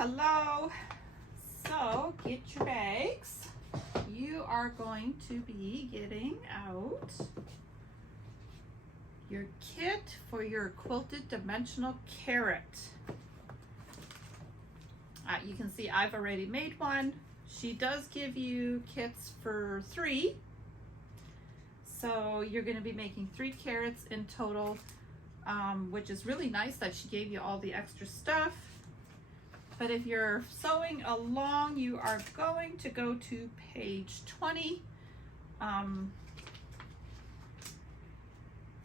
hello. So get your bags. You are going to be getting out your kit for your quilted dimensional carrot. You can see I've already made one. She does give you kits for 3. So you're going to be making 3 carrots in total, which is really nice that she gave you all the extra stuff. But if you're sewing along, you are going to go to page 20.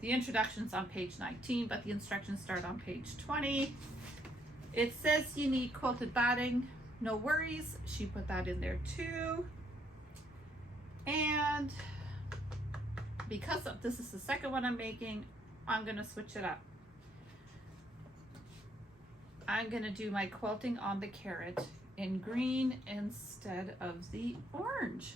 The introduction's on page 19, but the instructions start on page 20. It says you need quilted batting. No worries, she put that in there too. And because this is the second one I'm making, I'm gonna switch it up. I'm gonna do my quilting on the carrot in green instead of the orange.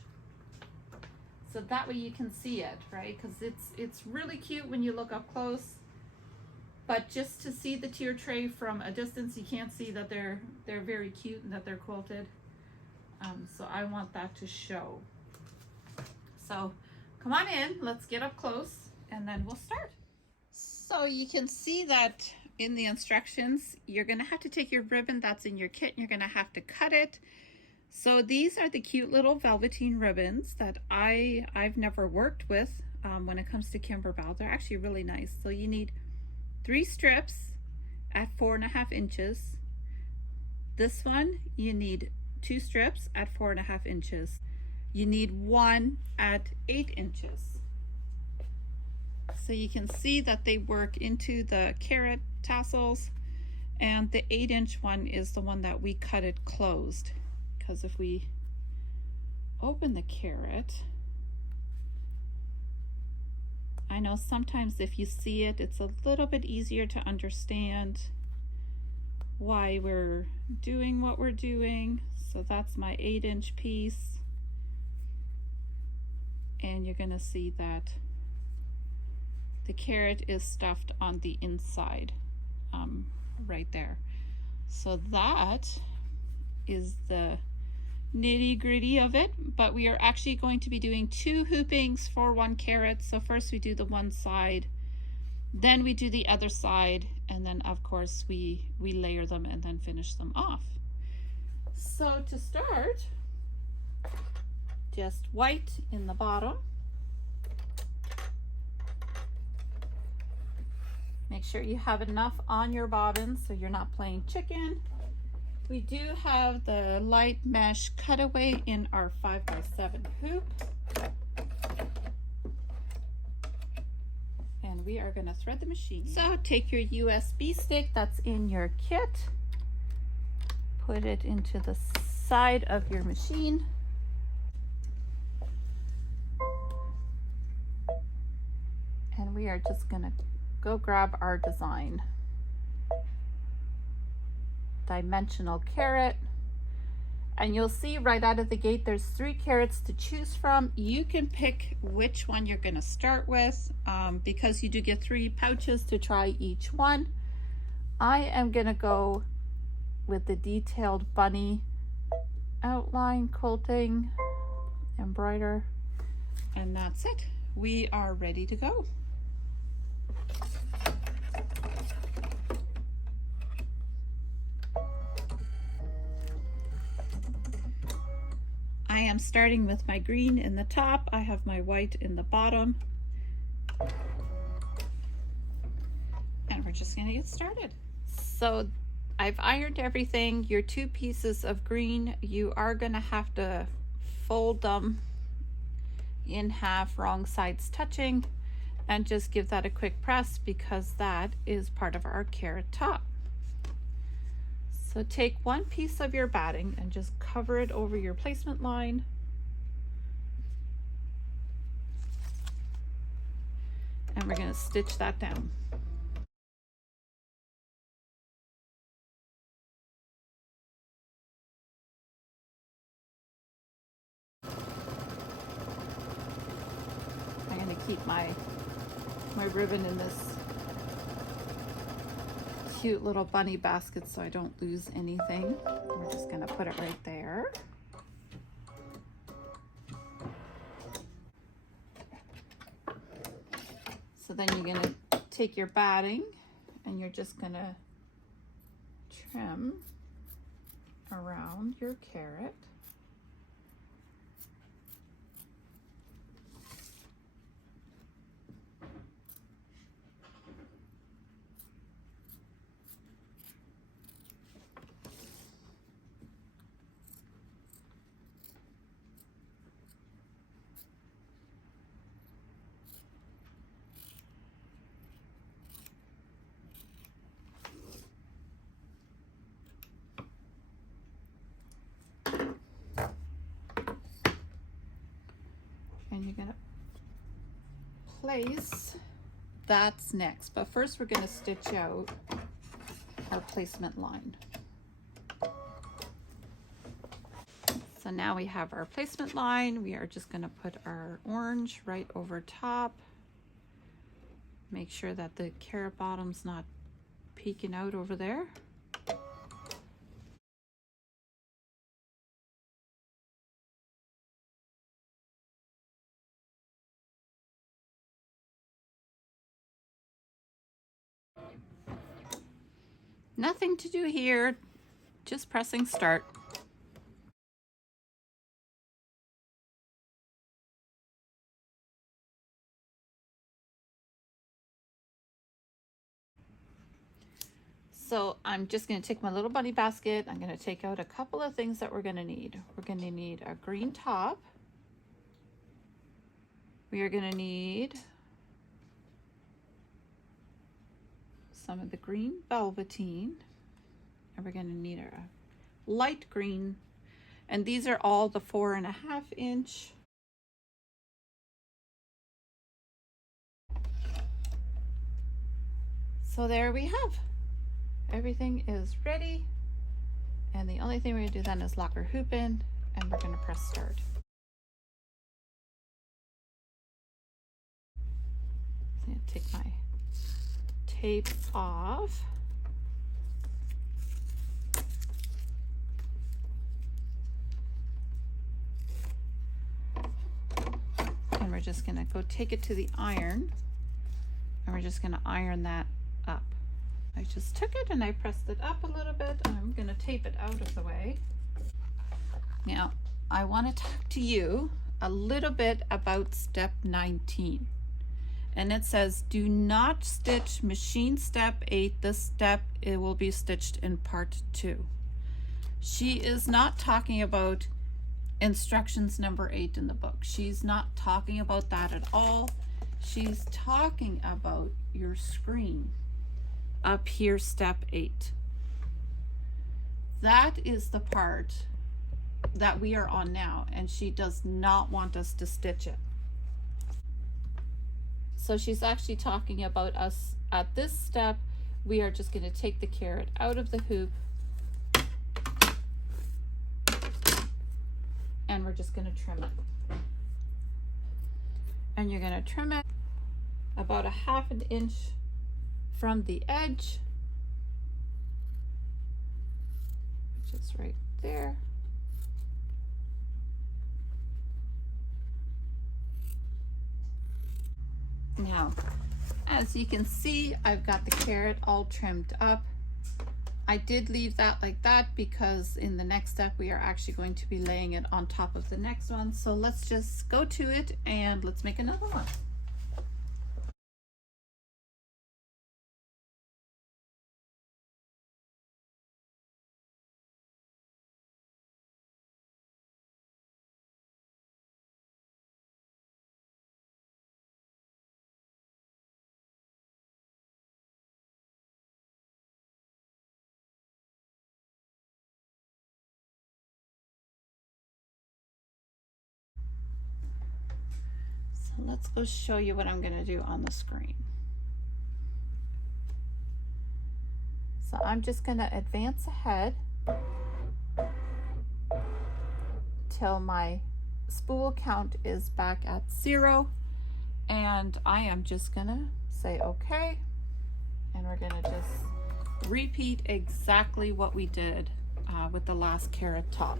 So that way you can see it, right? Because it's really cute when you look up close. But just to see the tier tray from a distance, you can't see that they're very cute and that they're quilted. So I want that to show. So come on in, let's get up close and then we'll start. So you can see that in the instructions, you're gonna have to take your ribbon that's in your kit and you're gonna have to cut it. So these are the cute little velveteen ribbons that I've never worked with when it comes to kimberbell. They're actually really nice. So you need 3 strips at 4.5 inches. This one, you need 2 strips at 4.5 inches. You need 1 at 8 inches. So you can see that they work into the carrot tassels, and the 8-inch one is the one that we cut it closed. Because if we open the carrot, I know sometimes if you see it, it's a little bit easier to understand why we're doing what we're doing. So that's my 8-inch piece. And you're gonna see that the carrot is stuffed on the inside, right there. So that is the nitty-gritty of it, but we are actually going to be doing 2 hoopings for 1 carrot. So first we do the one side, then we do the other side, and then of course we layer them and then finish them off. So to start, just white in the bottom. Make sure you have enough on your bobbin so you're not playing chicken. We do have the light mesh cutaway in our 5x7 hoop. And we are gonna thread the machine. So take your USB stick that's in your kit, put it into the side of your machine. And we are just gonna go grab our design. Dimensional carrot, and you'll see right out of the gate there's 3 carrots to choose from. You can pick which one you're going to start with, because you do get 3 pouches to try each one. I am going to go with the detailed bunny outline quilting embroider, and that's it. We are ready to go. I am starting with my green in the top. I have my white in the bottom. And we're just gonna get started. So I've ironed everything. Your 2 pieces of green, you are gonna have to fold them in half, wrong sides touching, and just give that a quick press because that is part of our carrot top. So take 1 piece of your batting and just cover it over your placement line. And we're going to stitch that down. I'm going to keep my ribbon in this cute little bunny basket so I don't lose anything. We're just gonna put it right there. So then you're gonna take your batting and you're just gonna trim around your carrot. And you're gonna place, that's next, but first we're gonna stitch out our placement line. So now we have our placement line. We are just gonna put our orange right over top. Make sure that the carrot bottom's not peeking out over there. Nothing to do here, just pressing start. So I'm just going to take my little bunny basket. I'm going to take out a couple of things that we're going to need. We're going to need a green top. We are going to need some of the green velveteen, and we're going to need a light green, and these are all the 4.5 inch. So there we have, everything is ready, and the only thing we're going to do then is lock our hoop in, and we're going to press start. So I'm going to take my tape off. And we're just gonna go take it to the iron, and we're just gonna iron that up. I just took it and I pressed it up a little bit, and I'm gonna tape it out of the way. Now, I wanna talk to you a little bit about step 19. And it says, do not stitch machine step 8. This step, it will be stitched in part 2. She is not talking about instructions number 8 in the book. She's not talking about that at all. She's talking about your screen up here, step 8. That is the part that we are on now, and she does not want us to stitch it. So she's actually talking about us at this step. We are just going to take the carrot out of the hoop, and we're just going to trim it. And you're going to trim it about 1/2 inch from the edge, which is right there. Now, as you can see, I've got the carrot all trimmed up. I did leave that like that because in the next step we are actually going to be laying it on top of the next one. So let's just go to it and let's make another one. So let's go show you what I'm going to do on the screen. So I'm just going to advance ahead till my spool count is back at 0, and I am just going to say okay, and we're going to just repeat exactly what we did with the last carrot top.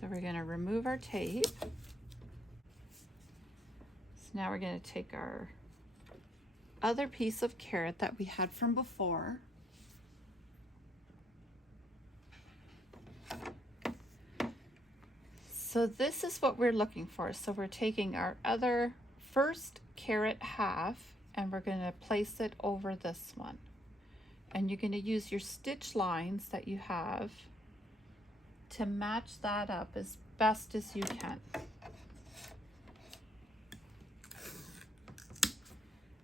So we're going to remove our tape. So now we're going to take our other piece of carrot that we had from before. So this is what we're looking for. So we're taking our other first carrot half and we're going to place it over this one. And you're going to use your stitch lines that you have to match that up as best as you can.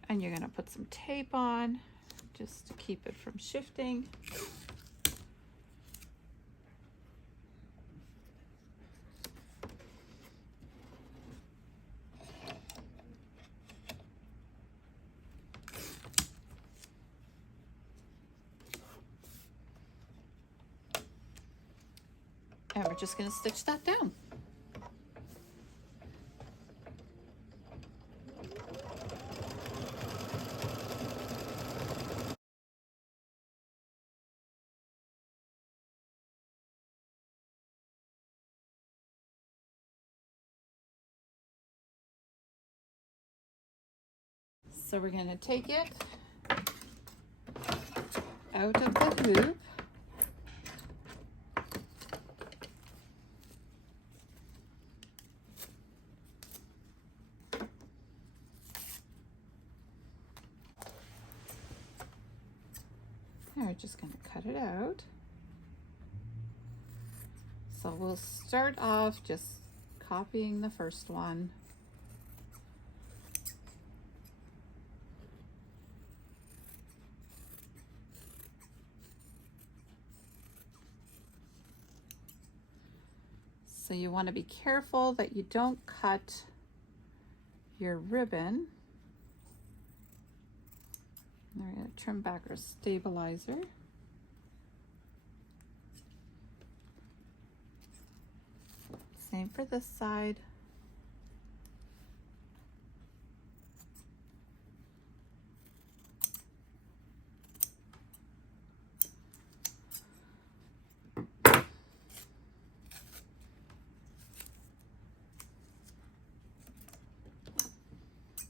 And you're going to put some tape on just to keep it from shifting. And we're just going to stitch that down. So we're going to take it out of the hoop. And we're just going to cut it out. So we'll start off just copying the first one. So you want to be careful that you don't cut your ribbon. We're going to trim back our stabilizer. Same for this side.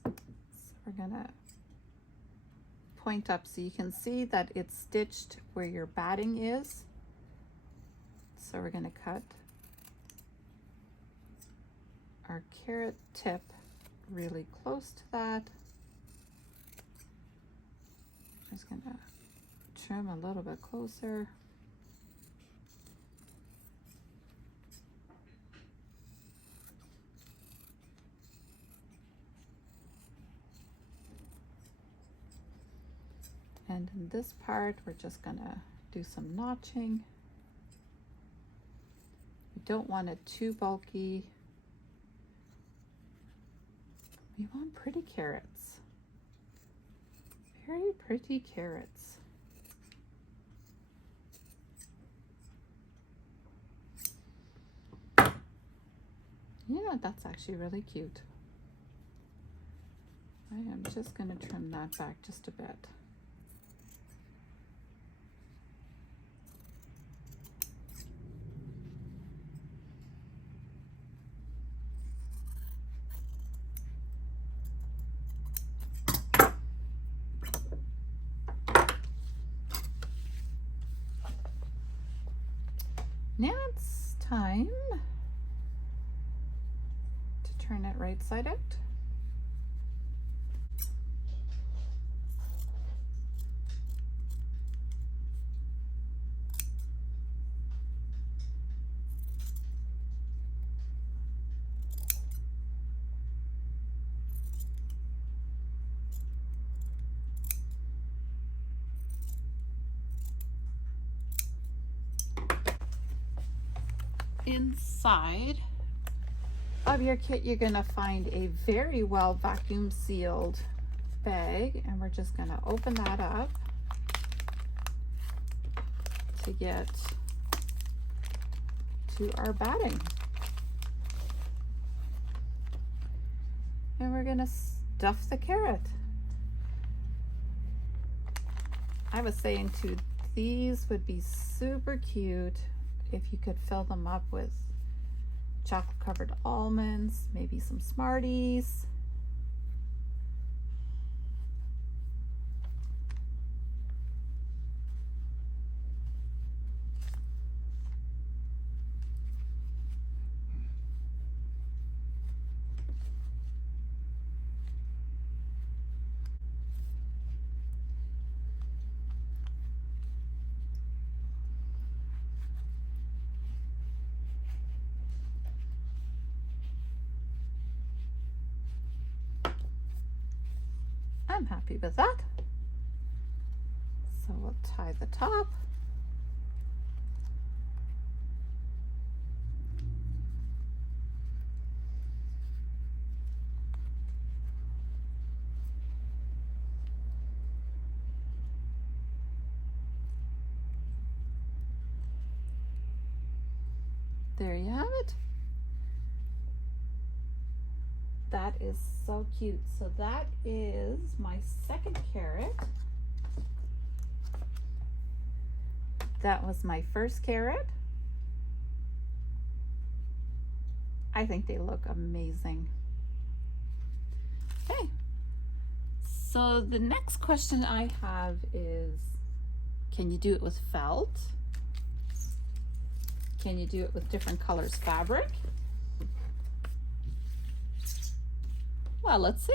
So we're going to point up so you can see that it's stitched where your batting is. So we're going to cut our carrot tip really close to that. Just going to trim a little bit closer. And in this part, we're just going to do some notching. We don't want it too bulky. We want pretty carrots. Very pretty carrots. You know, that's actually really cute. I am just going to trim that back just a bit. Now it's time to turn it right side out. Inside of your kit, you're going to find a very well vacuum sealed bag, and we're just going to open that up to get to our batting. And we're going to stuff the carrot. I was saying too, these would be super cute if you could fill them up with chocolate covered almonds, maybe some Smarties. I'm happy with that. So we'll tie the top. There you have it. That is so cute. So that is my second carrot. That was my first carrot. I think they look amazing. Okay. So the next question I have is, can you do it with felt? Can you do it with different colors fabric? Well, let's see.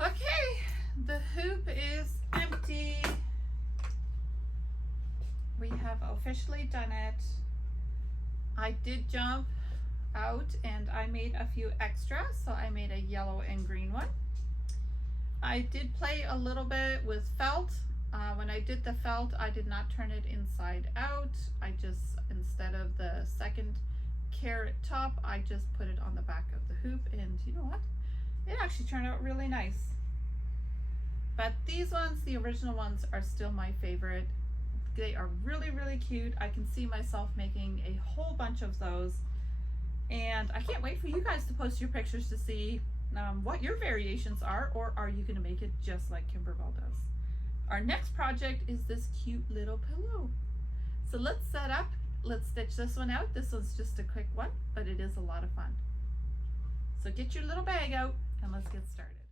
Okay, the hoop is empty. We have officially done it. I did jump out and I made a few extras, so I made a yellow and green one. I did play a little bit with felt. When I did the felt, I did not turn it inside out. I just, instead of the second carrot top, I just put it on the back of the hoop, and you know what? It actually turned out really nice. But these ones, the original ones, are still my favorite. They are really, really cute. I can see myself making a whole bunch of those. And I can't wait for you guys to post your pictures to see what your variations are, or are you gonna make it just like Kimberbell does? Our next project is this cute little pillow. So let's set up, let's stitch this one out. This one's just a quick one, but it is a lot of fun. So get your little bag out and let's get started.